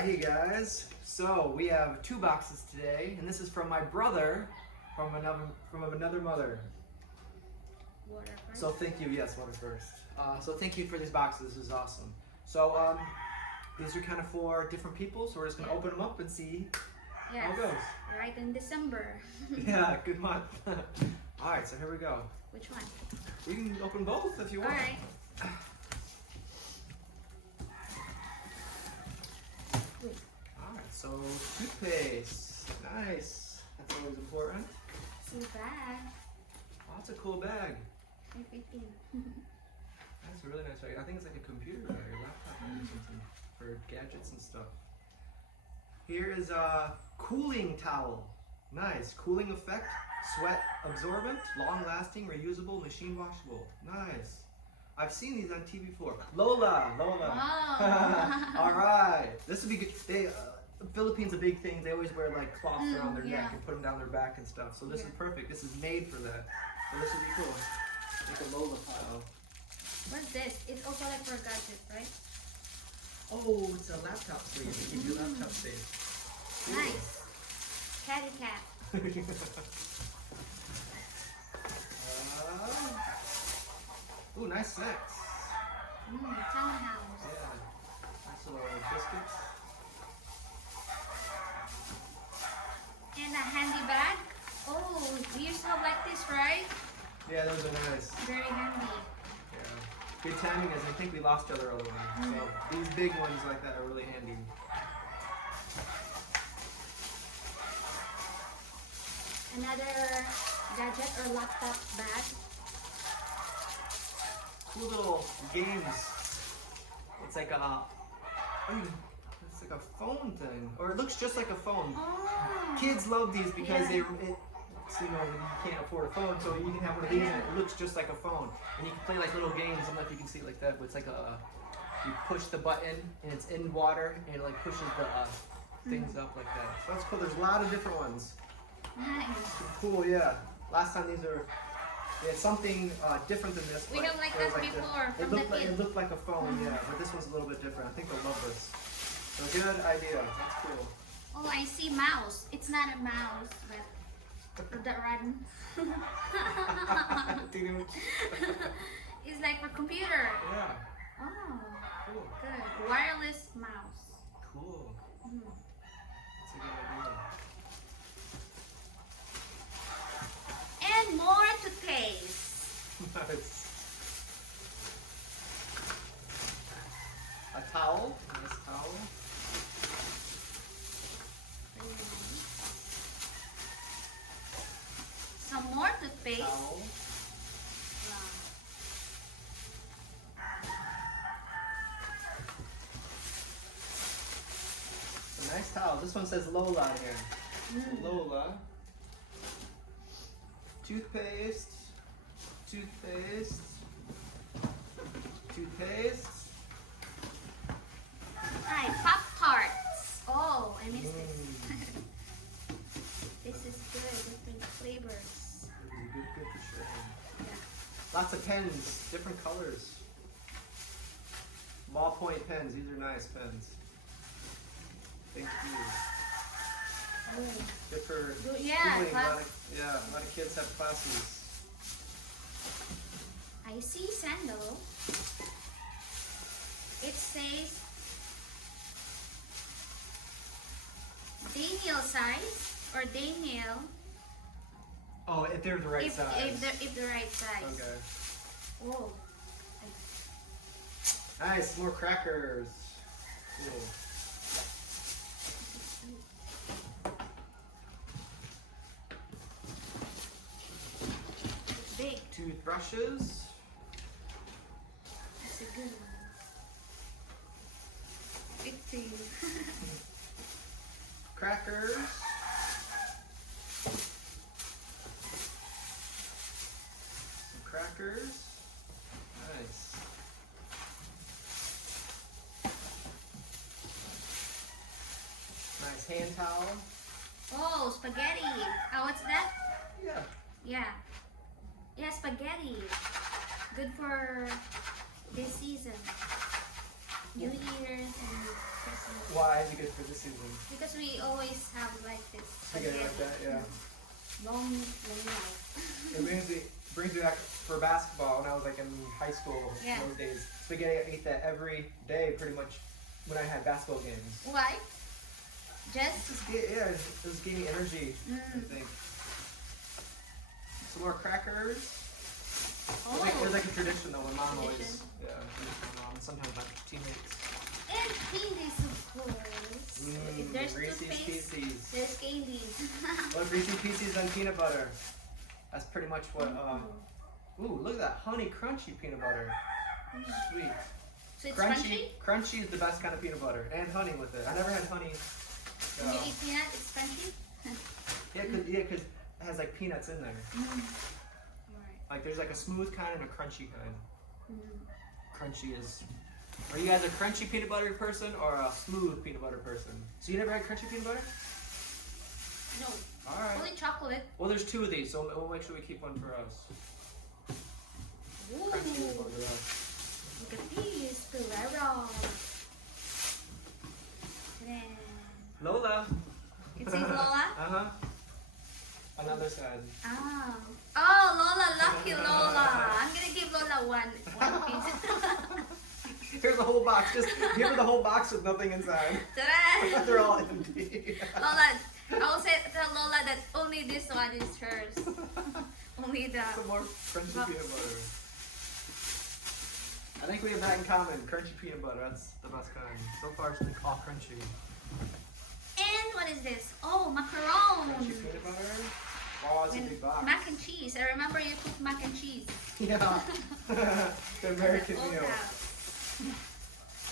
Alright, hey guys. So we have 2 boxes today, and this is from my brother from another mother. Water first? So thank you, yes, water first. So thank you for these boxes, this is awesome. So these are kind of for different people, so we're just gonna open them up and see how it goes. Right in December. Yeah, good month. Alright, so here we go. Which one? You can open both if you want. Alright. Alright, so toothpaste. Nice. That's always important. Too bad. Oh, that's a cool bag. Everything. That's a really nice bag. I think it's like a computer bag or laptop bag or something for gadgets and stuff. Here is a cooling towel. Nice. Cooling effect, sweat absorbent, long lasting, reusable, machine washable. Nice. I've seen these on TV before. Lola. Wow. All right. This would be good. The Philippines, a big thing. They always wear like cloths around their neck and put them down their back and stuff. So this is perfect. This is made for that. So this would be cool. Like a Lola pile. What's this? It's also like for a gadget, right? Oh, it's a laptop sleeve to keep your laptop safe. Cool. Nice. Caddy cat. Ooh, nice snacks. Tiny house. Yeah. Nice little biscuits. And a handy bag. Oh, we used to have like this, right? Yeah, those are nice. Very handy. Yeah. Good timing, as I think we lost our other one. So these big ones like that are really handy. Another gadget or laptop bag. Cool little games. It's like a phone thing, or it looks just like a phone. Oh. Kids love these because you can't afford a phone, so you can have one of these and it looks just like a phone, and you can play like little games. I don't know if you can see it like that, but it's like you push the button and it's in water and it like pushes the things up like that. So that's cool. There's a lot of different ones. Nice. Cool, yeah. Last time these are something different than this. We have like that before from the kids. It looked like a phone, yeah, but this one's a little bit different. I think they'll love this. So good idea. That's cool. Oh, I see mouse. It's not a mouse, but the run. It's like for computer. Yeah. Oh, Cool. good. Wireless mouse. Cool. That's a good idea. And more toothpaste. Nice. A towel. Nice towel. Some more toothpaste. Towel. A nice towel. This one says Lola on here. Lola. Toothpaste. Toothpaste. Toothpaste. Hi, Pop Tarts. Oh, I missed this. This is good. Different flavors. Good for sure. Yeah. Lots of pens, different colors. Ballpoint pens. These are nice pens. Thank you. Oh. Good for Yeah, schooling. A lot of kids have classes. I see sandal. It says Daniel size or Daniel. Oh, if they're the right size. If the right size. Okay. Oh. Nice, more crackers. Cool. Big. Toothbrushes. That's a good one. Big thing. Crackers. Some crackers. Nice. Nice hand towel. Oh, spaghetti. Oh, what's that? Yeah. Yeah. Yeah, spaghetti. Good for this season. New Year's and Christmas. Why is it good for this season? Because we always have like this. Spaghetti like that, yeah. Long life. It brings me back for basketball when I was like in high school. Yeah. Those days, spaghetti, I ate that every day pretty much when I had basketball games. Why? Just Yeah, it just gave me energy. I think. Some more crackers. It was like a tradition though. My mom always, yeah, my mom and sometimes my teammates. and candies, of course. If there's Reese's toothpaste, Pieces. there's candies. Look, Reese's Pieces and peanut butter. That's pretty much what. Ooh, look at that honey crunchy peanut butter. Sweet. So it's crunchy? Crunchy is the best kind of peanut butter, and honey with it. I never had honey. When you eat peanut, it's crunchy? Yeah, cause it has like peanuts in there. Right. Like there's like a smooth kind and a crunchy kind. Crunchy is. Are you guys a crunchy peanut butter person or a smooth peanut butter person? So you never had crunchy peanut butter? No. All right. Only chocolate. Well, there's two of these, so we'll make sure we keep one for us. Ooh. Crunchy is one for us. Look at these, Ferrero. Lola. It says Lola? Uh-huh. Another side. Oh. Oh, Lola, lucky Lola. I'm gonna give Lola one piece. Here's the whole box. Just give her the whole box with nothing inside. Ta-da! They're all empty. Lola, I will say tell Lola that only this one is hers. Only the. Some more crunchy peanut butter. I think we have that in common. Crunchy peanut butter. That's the best kind. So far, it's been all crunchy. And what is this? Oh, macaron. Crunchy peanut butter. Oh, it's a big box. Mac and cheese. I remember you cooked mac and cheese. Yeah. The American Old meal. house.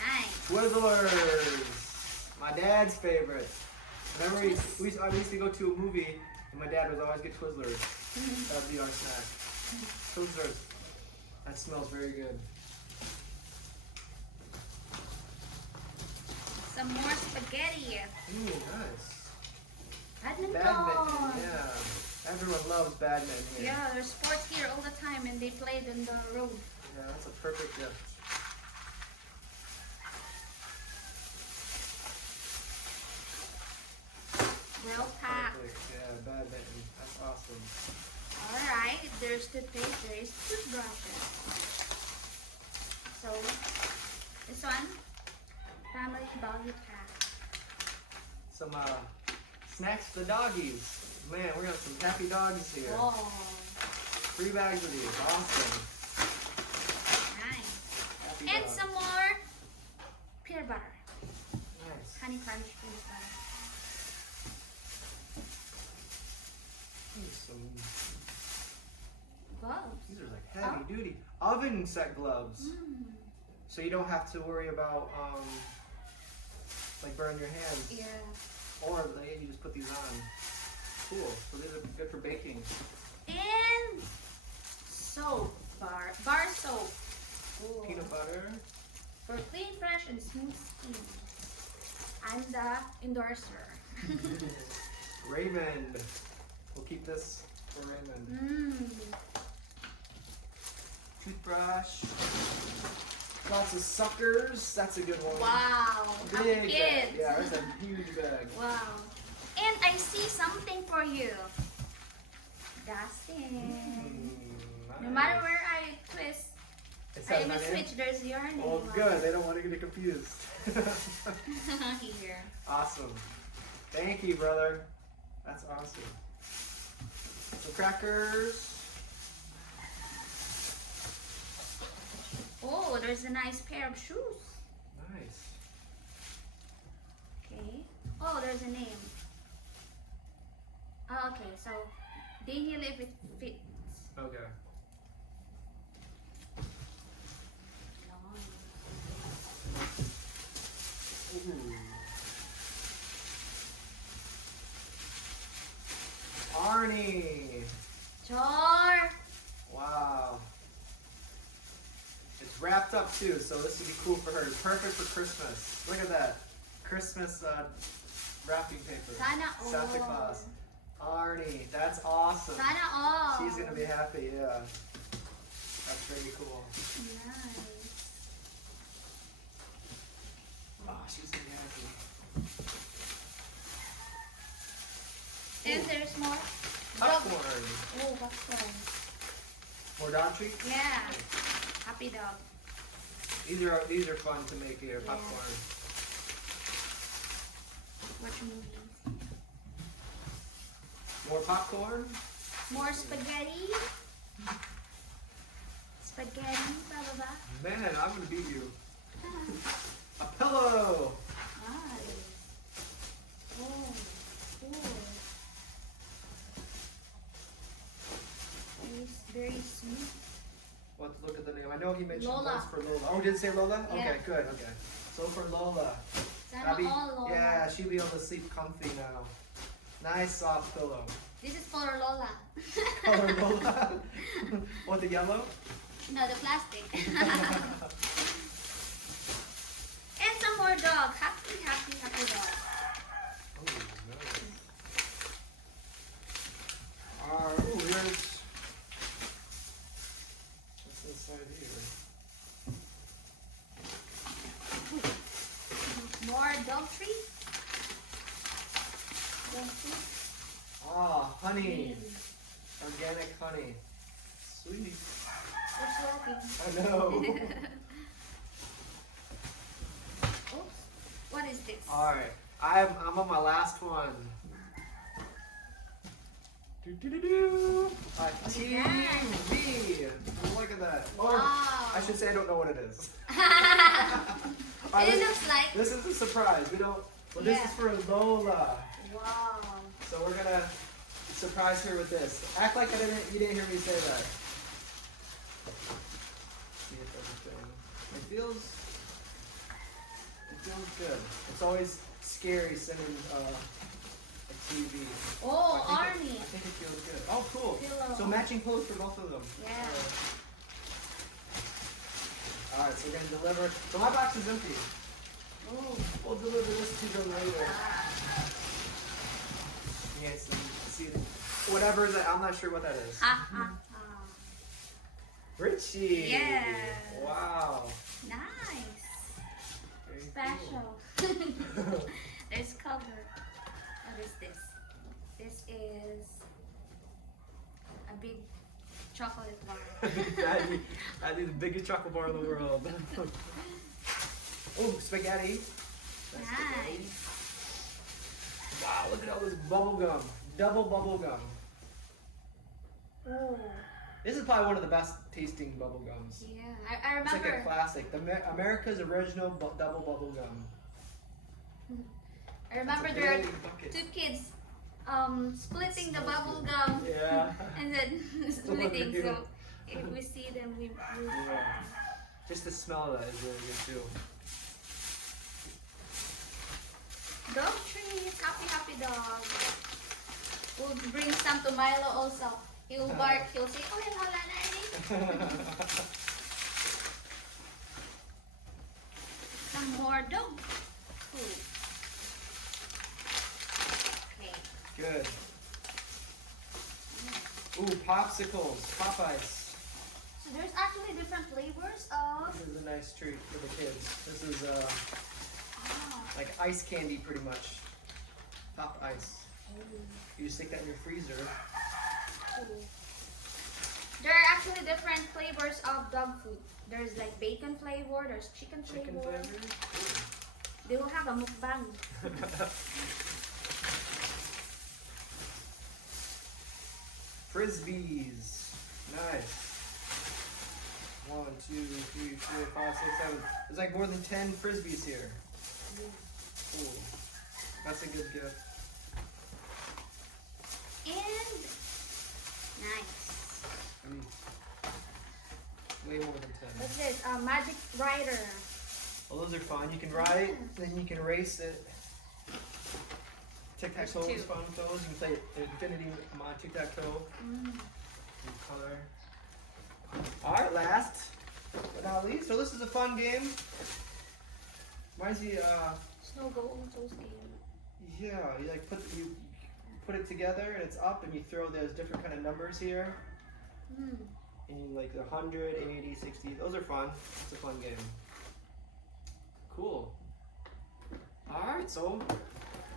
Nice. Twizzlers. My dad's favorite. Remember, I used to go to a movie, and my dad would always get Twizzlers. That would be our snack. Twizzlers. That smells very good. Some more spaghetti. Ooh, nice. Badminton. Badminton, yeah. Everyone loves badminton here. Yeah, there's sports here all the time, and they played on the road. Yeah, that's a perfect gift. Well packed. Perfect. Yeah, badminton. That's awesome. Alright, there's toothpaste, there's toothbrushes. So, this one, family value pack. Some snacks for the doggies. Man, we're gonna have some happy dogs here. Oh, 3 bags of these. Awesome. nice. Happy And dogs. some more peanut butter. Nice. Honey crunch peanut butter. Some, Gloves. these are like heavy duty oven set gloves. So you don't have to worry about like burn your hands. Yeah. Or you just put these on. Cool. So these are good for baking. And soap. Bar soap. Cool. Peanut butter. For clean, fresh, and smooth skin. I'm the endorser. Raymond. We'll keep this for Raymond. Toothbrush. Lots of suckers. That's a good one. Wow. Big Happy bag. kids. Yeah, that's a huge bag. Wow. And I see something for you. Dustin. No matter where I twist, It's I not my even name? switch, there's your name. Well, on good. They don't want to get confused. it. Here. Awesome. Thank you, brother. That's awesome. Some crackers. Oh, there's a nice pair of shoes. Nice. Okay. Oh, there's a name. Oh, okay, so Daniel if it fits. Okay. Ooh. Arnie. Char. Wow. It's wrapped up too, so this would be cool for her. Perfect for Christmas. Look at that. Christmas wrapping paper. Sana all. Santa Claus. Arnie, that's awesome. Sana all. She's gonna be happy, yeah. That's very cool. Nice. Ah, she's so happy. And there's more. Popcorn. Oh, popcorn. More dog treats? Yeah. Happy dog. These are fun to make here. Yeah. Popcorn. Watch movies. More popcorn. More spaghetti. Spaghetti, blah. Man, I'm gonna beat you. A pillow. Nice. Oh, cool. It's very sweet. Let's look at the name. I know he mentioned Lola. once for Lola. Oh, did it say Lola? Yeah. Okay, good. Okay. So for Lola. Sana That'd be- all Lola. Yeah, she'll be able to sleep comfy now. Nice soft pillow. This is for Lola. Color Lola. What, the yellow? No, the plastic. And some more dog. Happy dog. Oh, nice. Ooh, here's... What's inside here? More dog treats. Dog treats. Ah, honey. Organic honey. Sweet. We're smoking. I know. Oops. What is this? Alright, I'm on my last one. Do. TV. Look at that. Or, Wow. I should say I don't know what it is. It looks like. This is a surprise. We don't. Well, this Yeah. is for Lola. Wow. So we're gonna surprise her with this. Act like you didn't hear me say that. See if everything. It feels good. It's always scary sending a TV. Oh, I Army. think it feels good. Oh, cool. Pillow. So matching clothes for both of them. Yeah. All right, so we're gonna deliver. So my box is empty. Oh. We'll deliver this to them later. Yes, see, whatever that. I'm not sure what that is. Ha ha ha. Richie. Yeah. Wow. Nice. Very Special. cool. There's cover. What is this? This is a big chocolate bar. That'd be the biggest chocolate bar in the world. Oh, spaghetti. That's spaghetti. Nice. Wow, look at all this bubble gum. Double bubble gum. Oh. This is probably one of the best tasting bubble gums. Yeah, I It's like a remember. classic. America's original double bubble gum. I remember It's a there are big bucket. two kids splitting the bubble gum Yeah. and then splitting. cute. So if we see them, we Yeah. Just the smell of that is really good too. dog treats, happy dog. We'll bring some to Milo also. He will bark. He'll say, "Oh, wala na eh." Some more dog food. Okay. Good. Ooh, popsicles, Popeyes. So there's actually different flavors of. This is a nice treat for the kids. This is Oh. like ice candy pretty much. Pop ice. You stick that in your freezer. There are actually different flavors of dog food. There's like bacon flavor, there's chicken flavor. Chicken flavor. They will have a mukbang. Frisbees. Nice. 1, 2, 3, 4, 5, 6, 7. There's like more than 10 frisbees here. Cool. That's a good gift. And nice. I mean, way more than 10. What's this? A magic rider. Well, those are fun. You can ride, then you can race it. Tic-tac-toe There's is two. fun with those. You can play Infinity Tic-tac-toe. Mm. And color. Alright, last but not least. So this is a fun game. Reminds me, Snow Goes game. yeah, you like put it together and it's up and you throw those different kind of numbers here. Mm. And you like 100, 80, 60. Those are fun. It's a fun game. Cool. right, so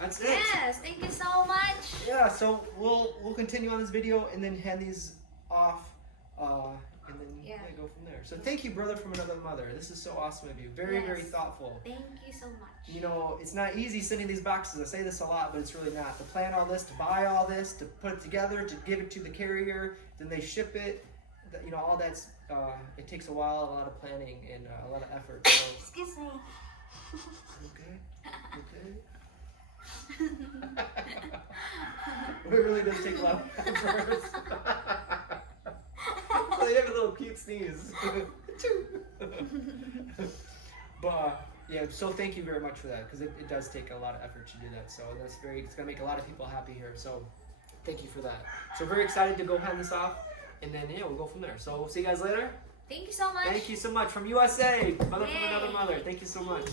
that's it. Yes, thank you so much. Yeah, so we'll continue on this video and then hand these off, and then go from there. So thank you, brother from another mother. This is so awesome of you. Very, very thoughtful. Thank you so much. You know, it's not easy sending these boxes. I say this a lot, but it's really not. To plan all this, to buy all this, to put it together, to give it to the carrier, then they ship it. You know, all that's, it takes a while, a lot of planning, and a lot of effort. So. Excuse me. Okay? It really does take a lot of effort. So you have a little cute sneeze. But yeah, so thank you very much for that, because it does take a lot of effort to do that. So it's gonna make a lot of people happy here. So thank you for that. So very excited to go hand this off, and then we'll go from there. So we'll see you guys later. Thank you so much. Thank you so much from USA, mother from another mother. Thank you so much.